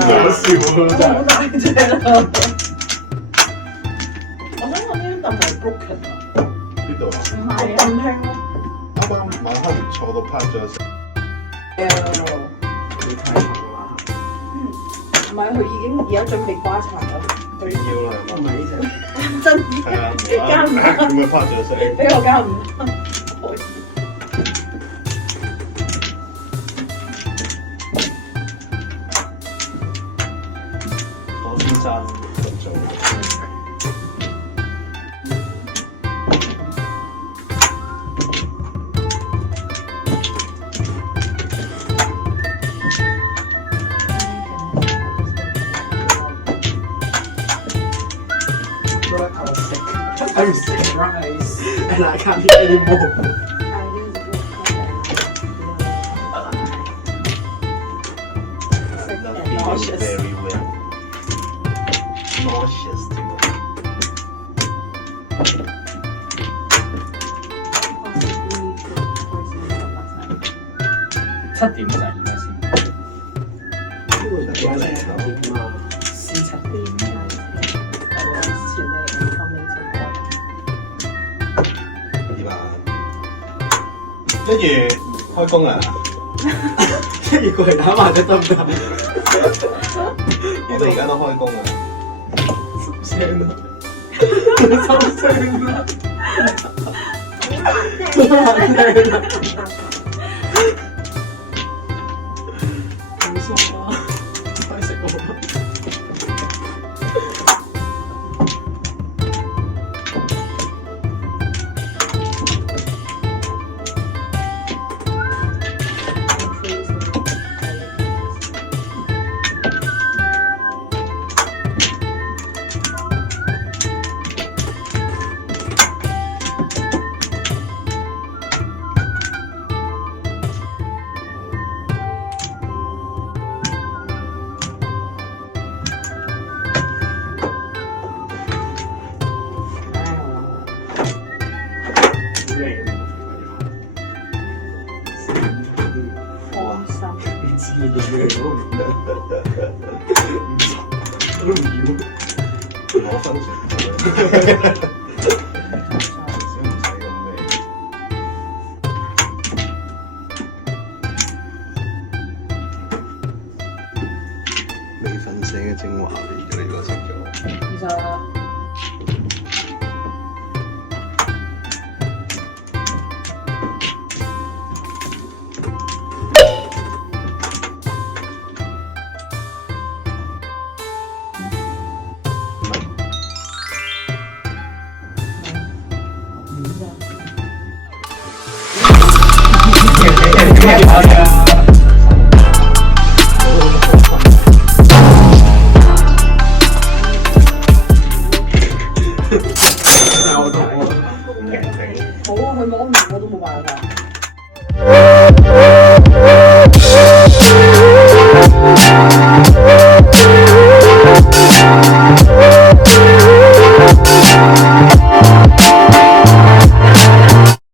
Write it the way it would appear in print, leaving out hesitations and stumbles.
搞笑咯，真係。好大隻啦！我想問呢啲凳係 broken 啊？邊度啊？唔係凳輕咯。啱啱晚黑坐到拍咗成。你睇好啦。唔係，佢已經而家準備瓜柴啦。要啦，唔係呢隻。真係啊，加唔得，咁咪拍咗成。俾我加唔得，可以。我先生咁做。I'm sick rice and I can't eat anymore. Not feeling very well. Nauseous too. 7點就而家先，呢個而家嚟7點啊，先7點。點啊？1月開工啊1月過嚟打麻雀得唔得？我哋而家都開工啊！收聲啦！收聲啦！收聲啦！好爽啊！快食我啦！我都唔要，攞分數。未瞓醒嘅精華嚟咗呢個食咗。其實好，佢摸唔到我都冇辦法。